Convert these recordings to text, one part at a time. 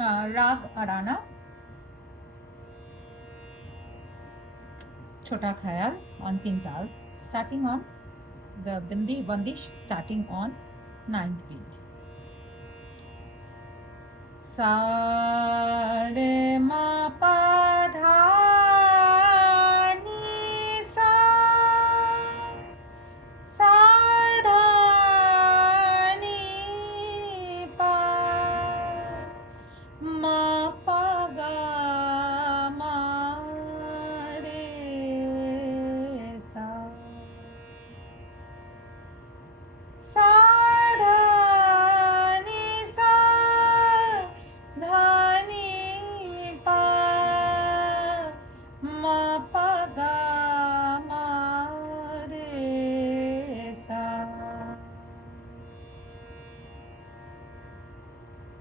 Rag Arana, Chota Khayal on Tintal, starting on the Bandish starting on 9th beat. Sa re ma pa dha ni sa, sa dha ni pa, ma pa ga ma re sa, sa dha ni sa, dha ni pa, ma pa ga ma re sa.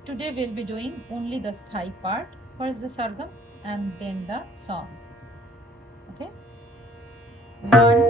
Today we'll be doing only the sthai part. First the sargam and then the song. Okay. 1